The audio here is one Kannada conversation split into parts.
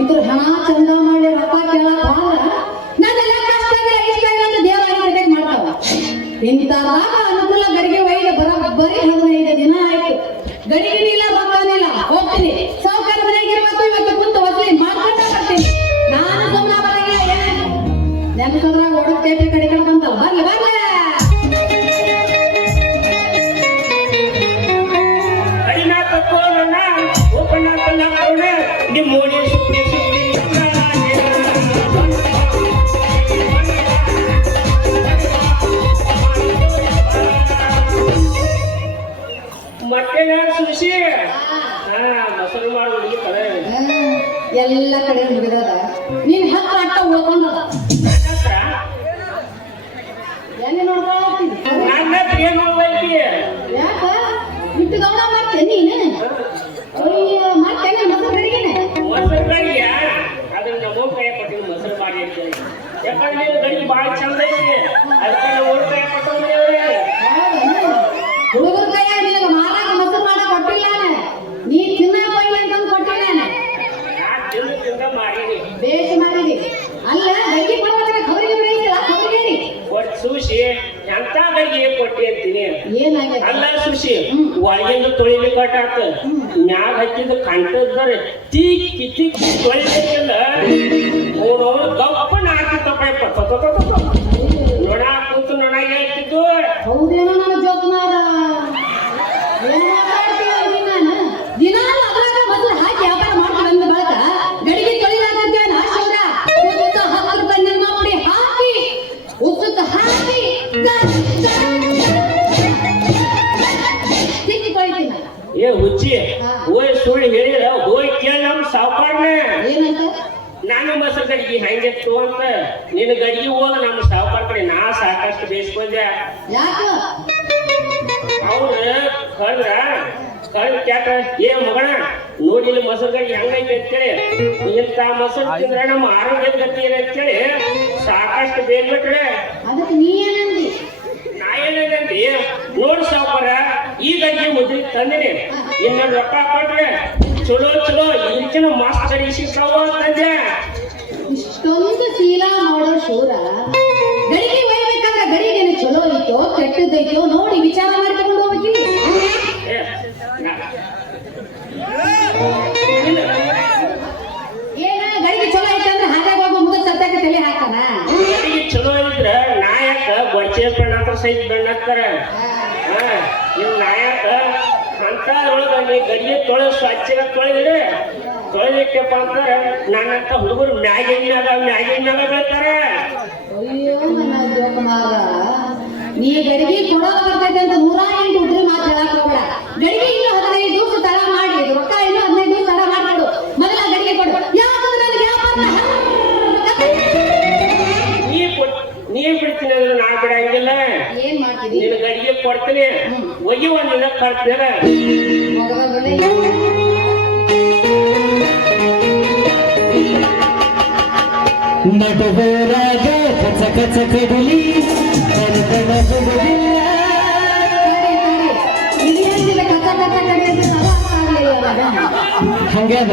ಇದ್ರ ಹಣ ಚಂದ ಮಾಡಿ ರೊಕ್ಕ ಕೇಳಕ್ ನಾನೆಲ್ಲ ಕಷ್ಟ ಇಷ್ಟ ಅಂತ ದೇವರಾಗಿ ಮಾಡ್ತಾವ ಇಂಥದಾಗ ಅನುಕೂಲ ಗಡಿಗೆ ಒಯ್ದ ಬರೀ 15 ದಿನ ಆಯ್ತು. ಗಡಿಗೆ ಇಲ್ಲ ರೊಕ್ಕನಿಲ್ಲ ಹೋಗ್ತೀನಿ ಸಾವುಕಾರ ಮನೆಯಾಗಿರ್ಬೇಕು ಇವತ್ತು ಕುಂತು ವಸೂಲಿ ಮಾಡ್ಕೊಂಡ ಬರ್ತೀನಿ. ನಾನು ಸುಮ್ಮನೆ ಬರಂಗಿಲ್ಲ ಏನಾಯ್ತು ನೆನಪದ್ರಾಗ ಒಡಕ್ ಟೇಪಿ ಕಡೆ ಕಡ್ಕೊಂತಲ್ಲ ಬರ್ಲಿ ಬರ್ಲಿ ಎಲ್ಲ ಕಡೆ ಹುಡುಗದ ನೀನ್ ಹತ್ರ ಅಟ್ಟ ಉಳ್ಕೊಂಡದ ಎಲ್ಲಿ ನೋಡ್ಕೊಳ್ತೀನಿ ಯಾಕ ಇಟ್ಟು ಗಮನ ಮಾಡ್ತೇನೆ ನೀನು ಮಾಡ್ತೇನೆ ಮೊಸರು ಗಡಿಗೆನೆ ಅದನ್ನ ನಮ್ಮ ಕೈ ಕೊಟ್ಟಿನ ಮೊಸರು ಮಾಡಿ ಯಾಕಂದ್ರೆ ಗಡಿಗೆ ಬಾಳ ಚಂದ ಐತಿ ಅದಕ್ಕೆ ನಾವು ಕೈ ಕೊಟ್ಟವ್ರೆ ಹುಡುಗರ ಕೈ ನಿನಗೆ ಮಾರಾಕ ಮೊಸರು ಮಾಡಕ್ ಕೊಟ್ಟಿಲ್ಲ ನೀ ತಿನ್ನ ಬೈಲಿ ಅಂತಂದು ಕೊಟ್ಟಿಲ್ಲ ಬೇಷ್ ಮಾಡಿದಿ ಅಲ್ಲ ಗಡಿಗೆ ಕೊಡ್ಬೇಕಾದ್ರೆ ಖಬರಿಗೆ ಬಿಡಿಲ್ಲ ಖಬರಿಗೆ ಕೊಟ್ಟು ಸುಶಿ ಎಂತ ಗಡಿಗೆ ಕೊಟ್ಟಿ ಅಂತೀನಿ ಏನಾಗಿದೆ ಅಲ್ಲ ಸುಶಿ ಒಳಗಿಂದ ತೊಳಿಲಿ ಕಟ್ಟಾಕ ಮ್ಯಾಗ ಹಚ್ಚಿದ ಕಂಟದ್ದಾರೆ ತೀ ಕಿತ್ತಿ ತೊಳಿಬೇಕಲ್ಲ ಅವನು ಗಪ್ಪನ ಹಾಕಿತ್ತಪ್ಪ ನೊಣ ಕೂತು ನೊಣ ಹೇಳ್ತಿದ್ದು ಹೌದೇನೋ ನನ್ನ ಜೋಕುಮಾರ ಏನು ಮಾತಾಡ್ತೀವಿ ನಾನು ದಿನ ಅದ್ರಾಗ ಮೊದಲು ಹಾಕಿ ವ್ಯಾಪಾರ ಮಾಡ್ಕೊಂಡು ಬಂದ ಬಳಕ ಗಡಿಗೆ ತೊಳಿಲಾಗ್ತೇವೆ ನಾಶವ್ರ ಉಸುತ್ತ 10 ರೂಪಾಯಿ ನಿರ್ಮಾ ಮಾಡಿ ಹಾಕಿ ಉಸುತ್ತ ಹಾಕಿ ತಿಕ್ಕಿ ತೊಳಿತೀನಿ ಏ ಹುಚ್ಚಿ ಹೋಯ್ ಸುಳ್ಳು ಹೇಳಿದ ಹೋಯ್ ಕೇಳ ನಮ್ ಸಾವುಕಾರನ ಏನಂತ ನಾನು ಮೊಸರು ಗಡಿಗೆ ಹೆಂಗಿತ್ತು ಅಂತ ನಿನ್ನ ಗಡಿಗೆ ಹೋಗ ನಮ್ಮ ಸಾವುಕಾರ ಕಡೆ ನಾ ಸಾಕಷ್ಟು ಬೇಯಿಸ್ಕೊಂಡೆ ಯಾಕ ಅವ್ರ ಕಳ್ಳ ಕ್ಯಾಕ ಏ ಮಗಣ ನೋಡಿಲ್ಲ ಮೊಸರು ಗಡಿಗೆ ಹೆಂಗೈತೆ ಅಂತೇಳಿ ಇಂಥ ಮೊಸರು ತಿಂದ್ರೆ ನಮ್ಮ ಆರೋಗ್ಯದ ಗತಿ ಏನಂತೇಳಿ ಸಾಕಷ್ಟು ಬೇಯ್ಬಿಟ್ರೆ ಅದಕ್ಕೆ ನೀ ಏನಂದಿ ನಾ ಏನಂದಿ ನೋಡ್ ಸಾವುಕಾರ ಈ ಗಡಿಗೆ ಮುದ್ದೆ ತಂದಿನಿ ಇನ್ನ ರೊಕ್ಕ ಕೊಟ್ರೆ ಚಲೋ ಇದಕ್ಕಿನ ಮಸ್ತ್ ಗಡಿಗೆ ಸಿಗ್ತಾವ ಅಂತಂದೆ ಇಷ್ಟೊಂದು ಶೀಲ ಮಾಡೋ ಶೂರ ಗಡಿಗೆ ಒಯ್ಬೇಕಾದ್ರೆ ಗಡಿಗೆನೆ ಚಲೋ ಐತೋ ಕೆಟ್ಟದೈತೋ ನೋಡಿ ವಿಚಾರ ಮಾಡ್ಕೊಂಡು ಹೋಗಿ ಏನ ಗಡಿಗೆ ಚಲೋ ಐತಂದ್ರೆ ಹಾಗಾಗಿ ಹೋಗೋ ಮುದ ಸತ್ತಕ್ಕೆ ತಲೆ ಹಾಕನ ಗಡಿಗೆ ಚಲೋ ಇದ್ರ ನಾಯಕ ಗೊಚ್ಚೆ ಬಣ್ಣ ಸಹಿತ ಬಣ್ಣ ಹಾಕ್ತಾರ ಇವ್ ನಾಯಕ ಅಂತದ್ರೊಳಗ ನೀ ಗಡಿಗೆ ತೊಳೆ ಸ್ವಚ್ಛಗ ತೊಳೆದ್ರೆ ತೊಳೆದಿಟ್ಟಪ್ಪ ಅಂತಾರ ನನ್ನಂತ ಹುಡುಗರು ಮ್ಯಾಗಿನಾಗ ಬೆಳ್ತಾರ ಅಯ್ಯೋ ನನ್ನ ಜೋಕುಮಾರ ನೀ ಗಡಿಗೆ ಕೊಡೋದು ಬರ್ತೈತೆ ಅಂತ 108 ಉದ್ರಿ ಮಾತು ಹೇಳಕ್ ಹೋಗ್ಬೇಡ ಗಡಿಗೆ ಇನ್ನು 15 ದಿವಸ ತಡ ಮಾಡಿ ರೊಕ್ಕ ಇನ್ನು 15 ದಿವಸ ತಡ ಮಾಡ್ಕೊಡು ಮೊದಲ ಗಡಿಗೆ ಕೊಡು ಯಾಕಂದ್ರೆ ನನಗೆ ವ್ಯಾಪಾರ ನೀ ಬಿಡ್ತೀನಿ ಅಂದ್ರೆ ನಾ ಬಿಡಂಗಿಲ್ಲ ಏನ್ ಮಾಡ್ತೀನಿ ನಿನ್ನ ಗಡಿಗೆ ಕೊಡ್ತೀನಿ ಒಯ್ಯಿ ಒಂದಿನ ಕಳ್ತೀರ ನಟವರಾಗ ಕಚ ಕಚ ಕಡಲಿ ಹಂಗ್ಯಾದ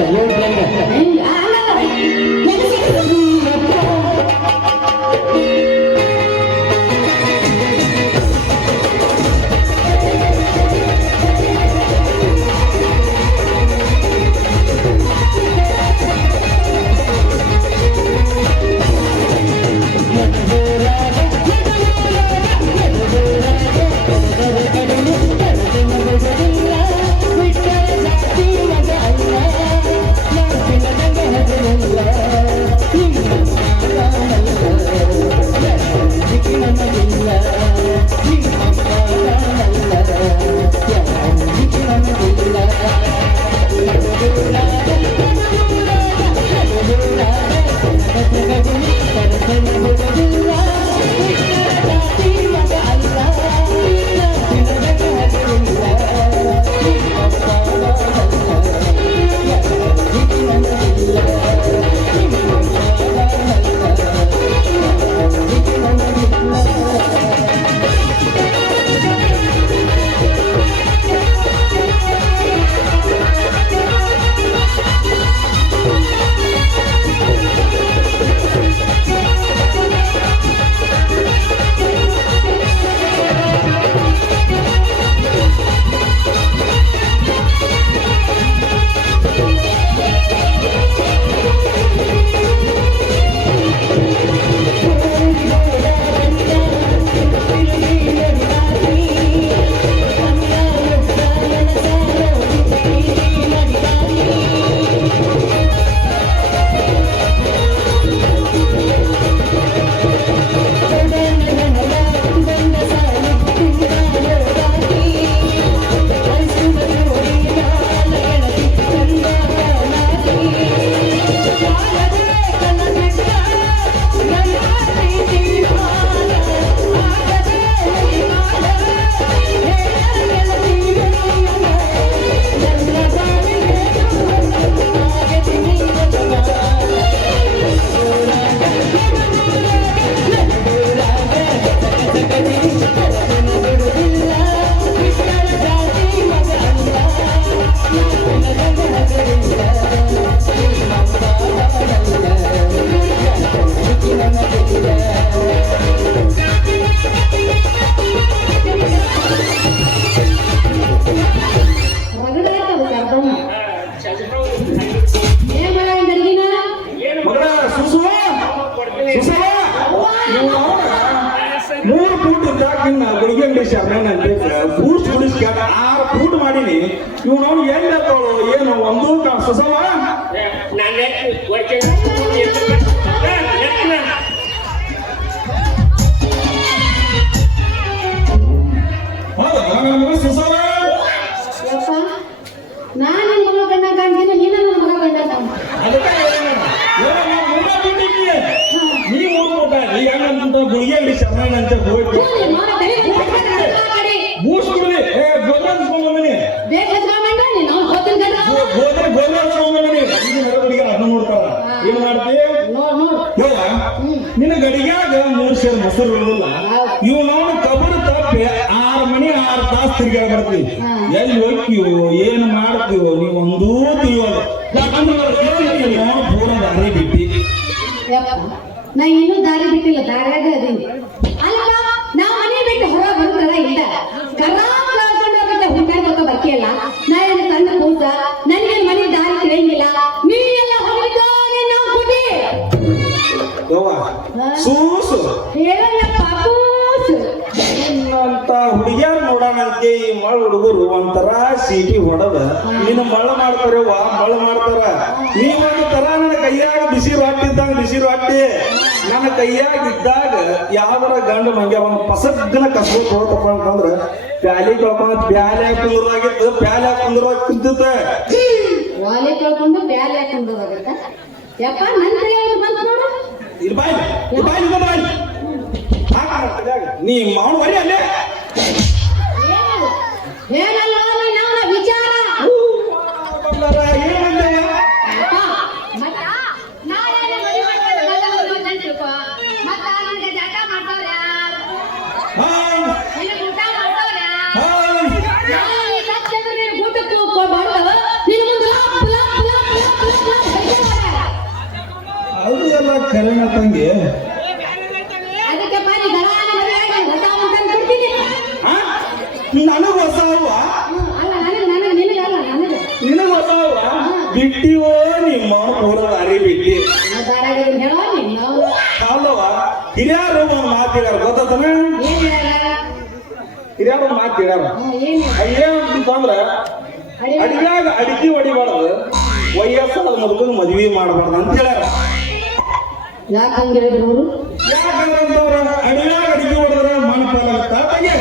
ಶರಣನ್ ಅಂತ ಬೂಸ್ಟ್ ಕುಡಿಸ್ಕ್ಯಾಟ 6 ಫೂಟ್ ಮಾಡೀನಿ ಇವ್ ನಾವು ಎಲ್ಲಿ ಹಾಕೋಳು ಏನು ಒಂದು ಸೊಸವ ನಾನು ಗೊಚ್ಚೆ ಹೌದಾ ಸೊಸವ ಯಪ್ಪ ನಾನು ನಿನ್ನ ಮಗಳ ಗಂಡ ಕಾಣ್ತೀನಿ ನೀನು ನನ್ನ ಮಗ ಗಂಡ ಕಾಣ್ತೀನಿ ಅದಕ್ಕೆ ನೀವು ಹೋಗ್ಬಿಟ್ಟ ಈಗ ಹಂಗಂತ ಗುಳಿಗೆ ಅಂಗಡಿ ಶರಣನ್ ಅಂತ ಹೋಗಿ ಬೂಸ್ಟ್ ಕುಡಿ ಗೋದ್ರ ತಗೊಂಬನಿ ಅದನ್ನ ನೋಡ್ತಾರ ಏನ್ ಮಾಡ್ತಿ ಯವ್ವ ನಿನ್ನ ಗಡಿಗ್ಯಾಗ 3 ಸೇರ್ ಮೊಸರು ಇರೋದಿಲ್ಲ ಇವು ನಾವು ಕಬರ್ ತಪ್ಪಿ 6 ಮಣಿ 6 ತಾಸು ತಿರ್ಗಾಡ ಬರ್ತೀವಿ ಎಲ್ಲಿ ಹೋಗ್ತೀವೋ ಏನ್ ಮಾಡ್ತೀವೋ ನೀವು ಒಂದೂ ತಿಳಿಯೋಲ್ಲ ಯಾಕಂದ್ರೆ ನಾವು ಪೂರ ದಾರಿ ಬಿಟ್ಟಿ ನಾ ಇನ್ನೂ ದಾರಿ ಬಿಟ್ಟಿಲ್ಲ ದಾರ್ಯಾಗ ಅದೀನಿ ಅಲ್ಲ ನಾವು ಮನೆ ಬಿಟ್ಟು ಹೊರ ಬರುತ್ತಲ್ಲ ಇಲ್ಲ ಕರ್ಕೊಂಡು ಹೋಗತ್ತೆ ಹುಟ್ಟಾಡ್ಕೊತ ಬರ್ಕಿಯಲ್ಲ ನಾ ಏನು ಸಣ್ಣ ಕೂಸ ನನಗೆ ಮನೆ ದಾರಿ ತಿಳಿಯಂಗಿಲ್ಲ ನೀವೆಲ್ಲ ಹೋಗಿದ್ದೋ ನಾವು ಕೊಟ್ಟಿ ಯವ್ವ ಸೂಸು ಹೇಳಪ್ಪ ಕೂಸು ಅಂತ ಹುಡುಗಿಯಾರ ನೋಡೋಣಂತೆ ಈ ಮಳ ಹುಡುಗರು ಒಂಥರ ಸೀಟಿ ಹೊಡೆದ ನಿನ್ನ ಮಳ ಮಾಡ್ತಾರವ್ವ ಮಳ ಮಾಡ್ತಾರ ನೀವೊಂದು ತರ ನನ್ನ ಕೈಯಾಗ ಬಿಸಿ ರೊಟ್ಟಿ ಇದ್ದಂಗ ಬಿಸಿ ರೊಟ್ಟಿ ನನ್ನ ಕೈಯಾಗ ಇದ್ದಾಗ ಯಾವರ ಗಂಡು ಮಂಗ್ಯ ಒಂದು ಪಸಗ್ಗನ ಕಸ್ಬೋದು ಹೋತಪ್ಪ ಅಂತಂದ್ರ ಪ್ಯಾಲಿ ಕಳ್ಕೊಂಡ್ ಪ್ಯಾಲೆ ಕುಂದ್ರಾಗಿತ್ತು ಪ್ಯಾಲೆ ಕುಂದ್ರಾಗ ಕುಂತಿತ್ತ ವಾಲೆ ಕಳ್ಕೊಂಡು ಬ್ಯಾಲೆ ಹಾಕೊಂಡು ಹೋಗತ್ತ ಯಪ್ಪ ನನ್ನ ತಲೆ ಒಂದು ಬಂತು ನೋಡು ಇಲ್ಲಿ ಬಾಯ್ ನೀ ಮಾವನ ಬರೀ ಅಲ್ಲೇ ಏನಲ್ಲ ನನ್ನ ವಿಚಾರ ಬಂದಾರ ಏನಂದೆ ಅಪ್ಪ ಮತ್ತ ನಾಳೆ ಮದುವೆ ಮಾಡ್ಕೊಂಡು ಅಂತ ತಿಳ್ಕೊ ಮತ್ತ ನನಗೆ ಜಾಗ ಮಾಡ್ತಾವ್ರ ನಿನಗೆ ಊಟ ಮಾಡ್ತಾವ್ರ ನಾನು ಸತ್ಯಂದ್ರೆ ನೀನು ಊಟಕ್ಕೆ ಬಂದು ನಿನ್ನ ಮುಂದೆ ಅದು ಎಲ್ಲ ಕರೆನ ತಂಗಿ ಅದಕ್ಕೆ ಬಾರಿ ಗರಾನ ಮದುವೆ ಆಗಿ ಹೊಸ ಅಂತ ಕೊಡ್ತೀನಿ ನನಗ ಹೊಸ ಅಲ್ಲ ನನಗೆ ನಿನಗಲ್ಲ ನನಗೆ ನಿನಗ ಹೊಸ ಬಿಟ್ಟಿವೋ ನಿಮ್ಮ ಪೂರ ದಾರಿ ಬಿಟ್ಟಿ ದಾರಾಗ ಹೇಳೋ ನೀನು ಅಲ್ಲವ ಹಿರಿಯರು ಒಂದು ಮಾತಿಗಾರ ಗೊತ್ತನ ಏನ್ ಹೇಳ ಹಿರಿಯರು ಮಾತಿಗಾರ ಏನಂತಂದ್ರ ಅಡಿಗ್ಯಾಗ ಅಡಿಕೆ ಹೊಡಿಬಾರ್ದು ವಯಸ್ಸಾದ ಮೊದಲು ಮದ್ವಿ ಮಾಡಬಾರ್ದು ಅಂತ ಹೇಳ್ಯಾರ ಯಾಕೆ ಹಂಗೆ ಹೇಳಿದ್ರು ಅವರು ಯಾಕಂದ್ರ ಅಡಿಗ್ಯಾಗ ಅಡಿಕೆ ಹೊಡೆದ್ರ ಮಣ್ಣು ಪಾಲಾಗತ್ತ ಹಾಗೆ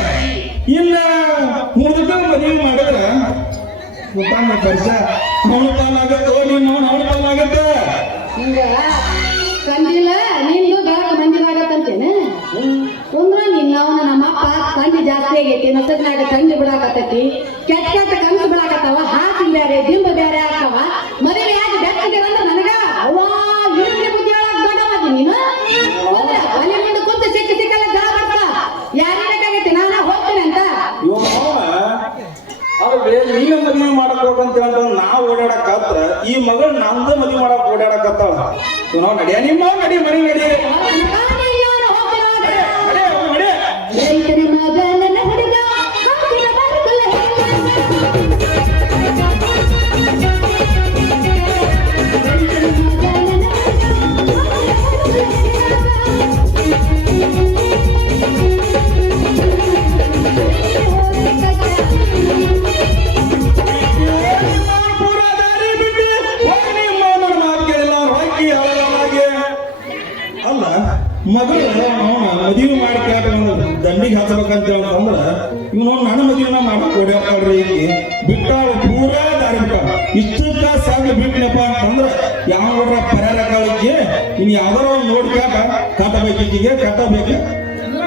ಇನ್ನ ಮುದುಕ ಮದ್ವಿ ಮಾಡಿದ್ರ ಗೊತ್ತಾಗ ಪರಿಚ ಅವನ ಪಾಲಾಗತ್ತೋ ನಿಮ್ಮ ಅವನ ಪಾಲಾಗತ್ತ ಹಿಂಗ ಕಂದಿಲ್ಲ ನಿಂದು ಗಾಕ ಮಂದಿರಾಗತ್ತಂತೇನೆ ಕುಂದ್ರ ನಿನ್ನವನ ನಮ್ಮಪ್ಪ ಕಂಡಿ ಜಾಸ್ತಿ ಆಗೈತಿ ನಸಕ್ನಾಗ ಕಂಡಿ ಬಿಡಾಕತ್ತೈತಿ ಕೆಟ್ಟ ಕೆಟ್ಟ ಕನಸು ಬಿಡಾಕತ್ತಾವ ಹಾಕಿ ಬ್ಯಾರೆ ದಿಂಬ ಬ್ಯಾರೆ ಆಗ್ತಾವ ಮದುವೆ ಯಾಕೆ ಬೆಕ್ಕಂದಿರ ನನಗ ಅವ್ವಾ ಇರುತ್ತೆ ಬುದ್ಧಿ ಹೇಳಕ್ ದೊಡ್ಡವಾದಿ ನೀನು ಕುಂದ್ರ ಮನೆ ಮುಂದೆ ಕುಂತು ಸಿಕ್ಕಲ್ಲ ಜಳ ಬರ್ತ ಯಾರೇನಕ್ಕಾಗೈತಿ ನಾನು ಹೋಗ್ತೀನಿ ಅಂತ ಅವ್ರಿಗೆ ನೀನ ಮದುವೆ ಮಾಡಕ್ ಹೋಗಂತ ನಾವು ಓಡಾಡಕತ್ರ ಈ ಮಗಳು ನಮ್ದ ಮದುವೆ ಮಾಡಕ್ ಓಡಾಡಕತ್ತಾವ ನಾವು ನಡಿಯ ನಿಮ್ಮ ನಡಿ ಮನೆ ನಡಿ ರೈತನ ಮಗ ನನ್ನ ಹುಡುಗ ಹಾಕಿನ ಬರ್ತಲ ಅಲ್ಲ ಮಗಳು ಮದುವೆ ಮಾಡಿ ಕೇಟ ದಂಡಿಗೆ ಹಚ್ಚಬೇಕಂತ ಅಂತಂದ್ರ ಇವ್ ನಾವು ನನ್ನ ಮದುವೆನ ಮಾಡಕ್ ಓಡಾಡ್ತಾಳ್ರಿ ಈಗ ಬಿಟ್ಟಾಳ ಪೂರಾ ದಾರಿ ಬಿಟ್ಟಾಳ ಇಷ್ಟಕ್ಕ ಸಾಗ ಬಿಟ್ನಪ್ಪ ಅಂತಂದ್ರ ಯಾವ ನೋಡ್ರ ಪರಿಹಾರ ಕಾಲಕ್ಕೆ ಇನ್ ಯಾವ್ದಾರ ಒಂದು ನೋಡಿ ಕಾಟ ಕಟ್ಟಬೇಕೀಗ ಕಟ್ಟಬೇಕು